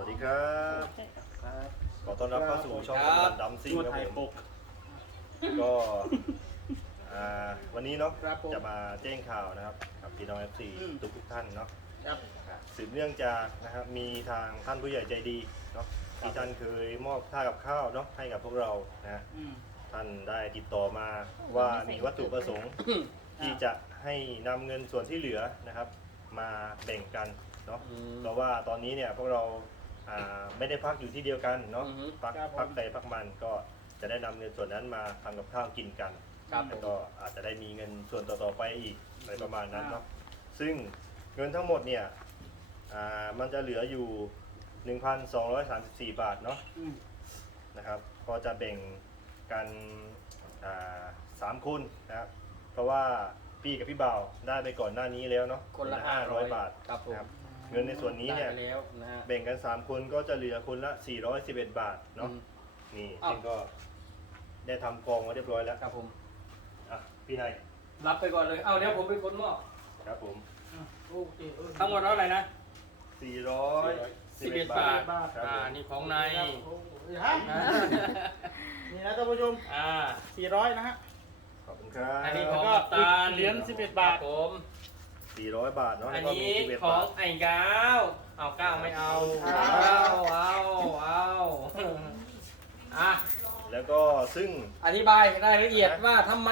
วัสดีครับขอต้อนรับเข้าสู่ช่องครับดำซิ่งครับผมก็อ่าวันนี้เนาะครับผมจะมาแจ้งข่าวนะครับกับพี่น้องเอฟซีอืม ทุกทุกๆท่านเนาะครับอ่าสืบเนื่องจากนะครับมีทางท่านผู้ใหญ่ใจดีเนาะที่ท่านเคยมอบค่ากับข้าวเนาะให้กับพวกเรานะฮะอืม ท่านได้ติดต่อมาว่ามีวัตถุประสงค์ ที่จะให้นำเงินส่วนที่เหลือนะครับ มาแบ่งกันเนาะอืม เพราะว่าตอนนี้เนี่ยพวกเรา อ่าไม่ได้พักอยู่ที่เดียวกันเนาะอือฮึพักครับผม พักใครพักมันก็จะได้นำเงินส่วนนั้นมาทำกับข้าวกินกันครับแล้วก็อาจจะได้มีเงินส่วนต่อๆไปอีกอะไรประมาณนั้นเนาะซึ่งเงินทั้งหมดเนี่ยอ่ามันจะเหลืออยู่ 1,234 บาทเนาะ อืม นะครับก็จะแบ่งกันอ่าสามคนนะครับเพราะว่าพี่กับพี่บ่าวได้ไปก่อนหน้านี้แล้วเนาะคนละห้าร้อย500บาทครับผม นะ เงินในส่วนนี้เนี่ย ได้ไปแล้วนะฮะ แบ่งกัน 3 คนก็จะเหลือคนละ 411 บาทเนาะอืมนี่อ้าวซึ่งก็ได้ทำกองไว้เรียบร้อยแล้วครับผม อะพี่นายรับไปก่อนเลย เอาเดี๋ยวผมเป็นคนมอบครับผม โอเคเออทั้งหมดเท่าไหร่นะ411 11บาท ครับอ่า ผมนี่ของในครับโอ้ยฮะอ่านี่นะท่านผู้ชมอ่า400 นะฮะ ขอบคุณครับอันนี้ของแล้วก็กัปตันเหรียญ11บาทคผม 400บาทเนาะอันแล้วก็มีนี้11ของบาท ไอ้ก้าวเอาก้าวไม่เอาครับเอาเอาเอาอะแล้วก็ซึ่ง อธิบายรายละเอียดว่าทำไม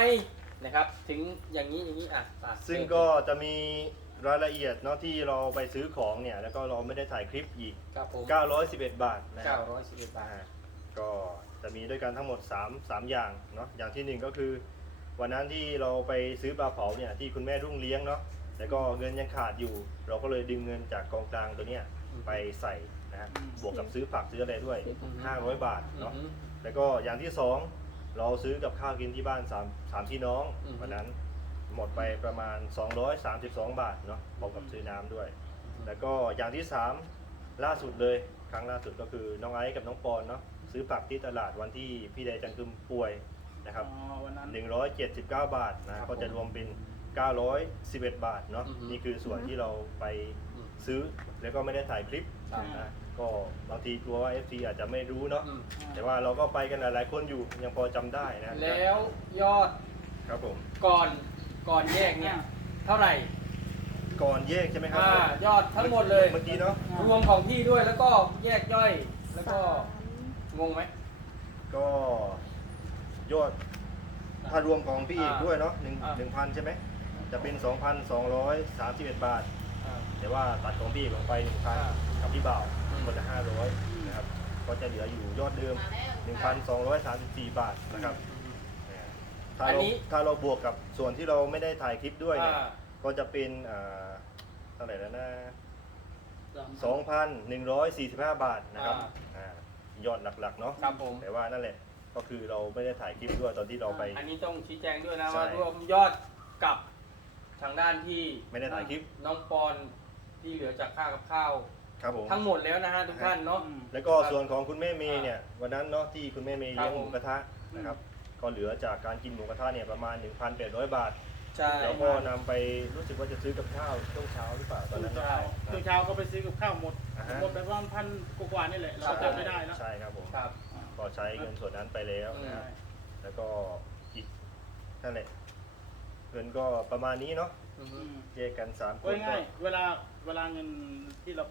นะครับ ถึงอย่างนี้อย่างนี้อะอะ ซึ่งก็จะมีรายละเอียดเนาะที่เราไปซื้อของเนี่ย แล้วก็เราไม่ได้ถ่ายคลิปอีก ครับผม911 บาทนะครับ911บาท อ่าก็จะมีด้วยกันทั้งหมด 3 3 อย่างเนาะอย่างที่หนึ่งก็คือ วันนั้นที่เราไปซื้อปลาเผาเนี่ยที่คุณแม่รุ่งเลี้ยงเนาะ แล้วก็เงินยังขาดอยู่ เราก็เลยดึงเงินจากกองกลางตัวเนี้ยไปใส่นะฮะอืมบวกกับซื้อผักซื้ออะไรด้วย 500 บาทเนาะอืมแล้วก็อย่างที่สองเราซื้อกับข้าวกินที่บ้านสามสามพี่น้องอืมวันนั้นหมดไปประมาณ 232 บาทเนาะพร้อมกับซื้อน้ำด้วย แล้วก็อย่างที่ 3 ล่าสุดเลยครั้งล่าสุดก็คือน้องไอซ์กับน้องปอนเนาะซื้อผักที่ตลาดวันที่พี่ใดจันทร์คืมป่วยนะครับอ๋อวันนั้น179บาทนะก็จะรวมเป็น 911 บาทเนาะอือฮึนี่คือส่วนที่เราไปอืมซื้อ แล้วก็ไม่ได้ถ่ายคลิปครับนะก็บางทีกลัวว่า FC อาจจะไม่รู้เนาะอืมแต่ว่าเราก็ไปกันหลายๆคนอยู่ยังพอจำได้นะแล้วยอดครับผมก่อนก่อนแยกเนี่ย เท่าไหร่ก่อนแยกใช่ไหมครัอ่ายอดทั้งหมดเลย เมื่อกี้เนาะรวมของพี่ด้วยแล้วก็แยกย่อย แล้วก็งงไหม ก็ยอดถ้ารวมของพี่เอกอ่าด้วยเนาะหนึ่งอ่า หนึ่งพันใช่ไหม จะเป็น 2,231 บาท อ่า แต่ว่าตัดของพี่เอกลงไป1,000อ่ากับพี่บ่าวอืม คนละ500นะครับก็จะเหลืออยู่ยอดเดิม 1,234 บาทนะครับถ้าอันเรานี้ถ้าเราบวกกับส่วนที่เราไม่ได้ถ่ายคลิปด้วยเนี่ยอ่า ก็จะเป็นอ่าเท่าไหร่แล้วนะสอง2,145 บาทนะครับอ่าอ่ายอดหลักๆเนาะครับผมแต่ว่านั่นแหละก็คือเราไม่ได้ถ่ายคลิปด้วยตอนที่เราไป อันนี้ต้องชี้แจงด้วยนะใช่ ว่ารวมยอดกับ ทางด้านที่ไม่ได้ถ่ายคลิป น้องปอนที่เหลือจากค่ากับข้าว ครับผม ทั้งหมดแล้วนะฮะทุกท่านเนาะอืมแล้วก็ส่วนของคุณแม่เมย์เนี่ยวันนั้นเนาะที่คุณแม่เมย์ครับเลี้ยงหมูกระทะนะครับ ก็เหลือจากการกินหมูกระทะเนี่ยประมาณ 1,800 บาทใช่แล้วก็นำไปรู้สึกว่าจะซื้อกับข้าวช่วงเช้าหรือเปล่าตอนนั้นเช้าช่วงเช้าก็ไปซื้อกับข้าวหมดอ่าฮะหมดไปประมาณพันกว่าๆนี่แหละเราจำไม่ได้แล้วใช่ครับผมครับก็ใช้เงินส่วนนั้นไปแล้วอืมนะฮะแล้วก็อีกนั่นแหละเงินก็ประมาณนี้เนาะอือฮึอืมแยกกันสามคโอ้นยก็ ง่ายเวลาเวลาเงินที่เรา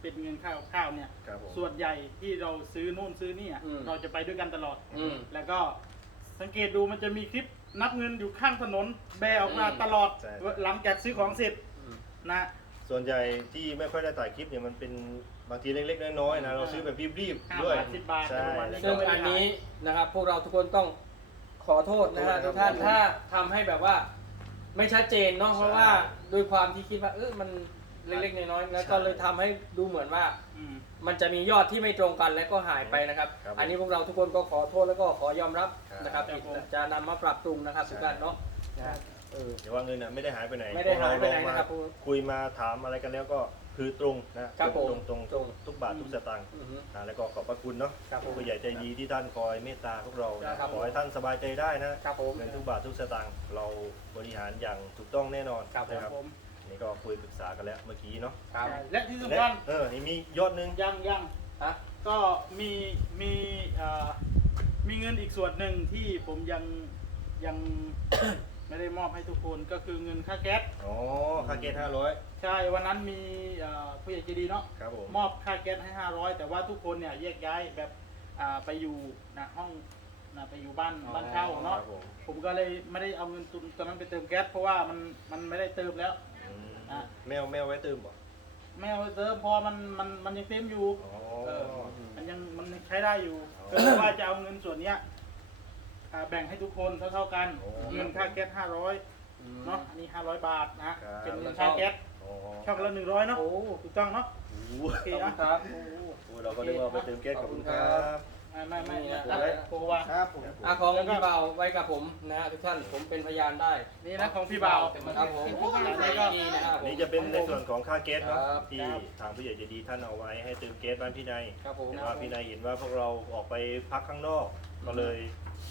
เป็นเงินข้าวข้าวเนี่ย ครับผม ส่วนใหญ่ที่เราซื้อนู่นซื้อนี่อะอืม เราจะไปด้วยกันตลอด อืม แล้วก็สังเกตดูมันจะมีคลิปนับเงินอยู่ข้างถนน แบออกมาอืมตลอด ใช่ หลังจากซื้อของเสร็จอืม นะ ส่วนใหญ่ที่ไม่ค่อยได้ถ่ายคลิปเนี่ยมันเป็นบางทีเล็กๆน้อยๆนะเราซื้อแบบรีบห้าๆด้วยบาทสิบบาทใช่ประมาณนี้ แล้วซึ่ก็งอันนี้นะครับ พวกเราทุกคนต้องขอโทษนะฮะขอโทษนะครับทุกท่านถ้าทำให้แบบว่า ไม่ชัดเจนเนาะใช่เพราะว่าด้วยความที่คิดว่าเออมันเล็กๆน้อยๆแล้วก็ใช่เลยทำให้ดูเหมือนว่า อืม มันจะมียอดที่ไม่ตรงกันและก็หายไปนะครับ ครับอันนี้พวกเราทุกคนก็ขอโทษแล้วก็ขอยอมรับครับนะครับครับผม จะนำมาปรับปรุงนะครับใช่ทุกท่านเนาะนะฮะเออ เดี๋ยวว่าเงินน่ะไม่ได้หายไปไหนไม่ได้หายไปไหนเาลองมนะครับ คุยมาถามอะไรกันแล้วก็ คือตรงนะครับผมตรงตรงตรงทุกบาททุกสตางค์อือฮึ นะแล้วก็ขอบพระคุณเนาะครับผมผู้ใหญ่ใจดีที่ท่านคอยเมตตาพวกเรานะครับผม ขอให้ท่านสบายใจได้นะครับผม เงินทุกบาททุกสตางค์เราบริหารอย่างถูกต้องแน่นอนครับผมนะผมนี่ก็คุยปรึกษากันแล้วเมื่อกี้เนาะครับ และที่และสำคัญเออนี่มียอดหนึ่งยังยังฮะ ก็มีมีเอ่อมีเงินอีกส่วนหนึ่งที่ผมยังยัง ไม่ได้มอบให้ทุกคนก็คือเงินค่าแก๊สอ๋อค่าเกณฑ์ห้าร้อย ใช่วันนั้นมีเอ่อผู้ใหญ่ใจดีเนาะครับผม มอบค่าแก๊สให้ 500 แต่ว่าทุกคนเนี่ยแยกย้ายแบบอ่าไปอยู่นะห้องนะไปอยู่บ้านบ้านเช่าคเนาะรับผมผมก็เลยไม่ได้เอาเงินตุนตอนนั้นไปเติมแก๊สเพราะว่ามันมันไม่ได้เติมแล้วอืมอะ แมวแมวไว้เติมบ่ ไม่เอาไปเติมเพอมันมันมันยังเต็มอยู่อ๋อเออมันยังมันยังใช้ได้อยู่อ๋อก็เลยว่าจะเอาเงินส่วนเนี้ย อ่าแบ่งให้ทุกคนเท่าๆกันโอ้เงินค่าแก๊ส500เนาะอันนี้500บาทนะครับ เป็นเงินค่าแก๊สอ๋อช่องละ100เนาะโอ้ถูกต้องเนาะโอ้โหโอเคขอบคุณนะครับโอ้โอ้เราก็นึกว่าไปเติมแก๊สขอบคุณครับไม่ไม่ไม่นี่นะนะโคว่าครับผม อะของพี่เบาไว้กับผมนะฮะทุกท่านผมเป็นพยานได้นี่นะของพี่บ่าวครับผมนี่ก็นี่นะครับอันนี้จะเป็นในส่วนของค่าแก๊สเนาะครับ ที่ทางผู้ใหญ่ใจดีท่านเอาไว้ให้เติมแก๊สบ้านพี่นายครับผม เห็นว่าพี่นายเห็นว่าพวกเราออกไปพักข้างนอก ก็เลย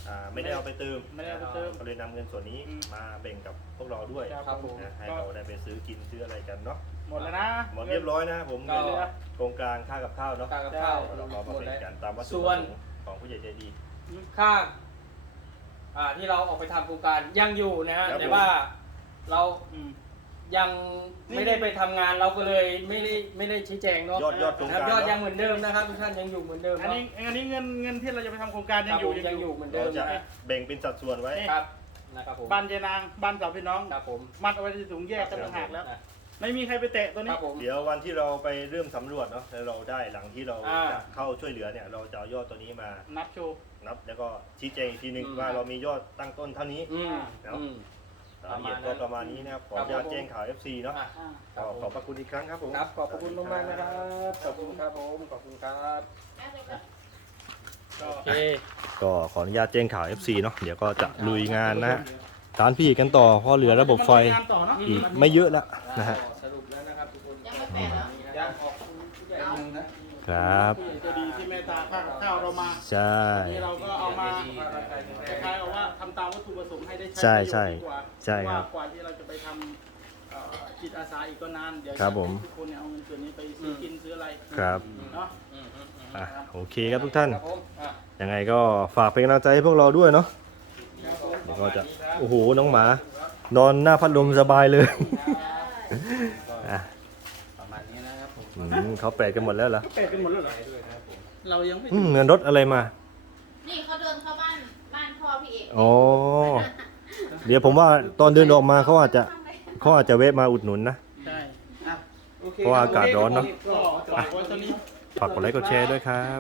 อ่าไม่ได้เอาไปเติมไม่ได้เอาไปเติมก็เลยนำเงินส่วนนี้อืมมาแบ่งกับพวกเราด้วยครับผม นะให้เราได้ไปซื้อกินซื้ออะไรกันเนาะหมดแล้วนะหมดเรียบร้อยนะครับผมก็เงินโครงการค่ากับข้าวเนาะค่ากับข้าวเราก็หมามดแบ่แล้งวกันตามวัตถุส่ปวระนสงค์ของผู้ใหญ่ใจดี ค่าอ่าที่เราออกไปทำโครงการยังอยู่นะฮะครับแต่ว่าเราอืม ยังนี่ไม่ได้ไปทำงานเราก็เลยไม่ได้ไม่ได้ชี้แจงเนาะยอดยอดโครงนะครับการยอดยังเนาะเหมือนเดิมนะครับทุกท่านยังอยู่เหมือนเดิมอันเนาะนี้อันนี้เงินเงินที่เราจะไปทำโครงการคยัรังบอยู่ผมยังอยู่เหมือนเดิเรามจะนะแบ่งเป็นสัดส่วนไว้ ครับนะครับผมบ้านเจนางบ้านสาวพี่น้อง ครับผมมัดเอาไว้ในถุงแยกกันต่างหากแล้ว อะไม่มีใครไปแตะตัวคนี้รับผม เดี๋ยววันที่เราไปเริ่มสำรวจเนาะแล้วเราได้หลังที่เราอ่า จะเข้าช่วยเหลือเนี่ย เราจะเอายอดตัวนี้มานับโชว์ นับ แล้วก็ชี้แจงอีกทีหนึ่งอืม ว่าเรามียอดตั้งต้นเท่านี้ อืมเนาะอืม รายละเอียดก็ประมาณนี้นะครับ ขออนุญาตแจ้งข่าว FC เนาะอะอ่า ก็ขอบพระคุณอีกครั้งครับผม ครับ ขอบพระคุณมากๆนะครับ ขอบคุณครับผม ขอบคุณครับก็โอเค ก็ขออนุญาตแจ้งข่าว FC เนาะเดี๋ยวก็จะลุยงานนะฮะฐานพี่กันต่อเพราะเหลือระบบไฟงานต่อเนาะอีกไม่เยอะแล้วนะฮะสรุปแล้วนะครับทุกคนยังไม่แปดเหรอ ยังขอบคุณผู้ใหญ่หนึ่งนะครับผู้ใหญ่ใจดีที่เมตตาข้าวข้าวเรามาใช่นี่เราก็เอามาคคล้ายๆเอาว่าทำตาม วัตถุประสงค์ให้ได้ใช่ใช้ประโยชน์ดีกว่าใช่ครับเพาะว่ากว่าที่เราจะไปทำเอ่อจิตอาสาอีกก็นานเดี๋ยวครับผม ทุกคนเนี่ยเอาเงินส่วนนี้ไปซื้อกินซื้ออะไรครับเนาะ อะโอเคครับทุกท่าน ครับผมอะยังไงก็ฝากเป็นกำลังใจให้พวกเราด้วยเนาะเดี๋ยวก็จะโอ้โหน้องหมา นอนหน้าพัดลมสบายเลยอะประมาณนี้นะครับผมอืมเขาแปลกกันหมดแล้วเหรอ แปลกกันหมดแล้วเหรอด้วยนะครับผมเรายังไม่อืมเหมือนรถอะไรมา นี่เขาเดินเข้าบ้านบ้านพ่ อพี่เอกอ๋อ เดี๋ยวผมว่าตอนเดินออกมาเขาอาจจะเขาอาจจะเวะมาอุดหนุนนะ ใช่อะโอคเพราะว่าอากาศร้อนเนอะ ก็ฝากไว้ตอนนี้ฝากกดไลค์กดแชร์ด้วยครับ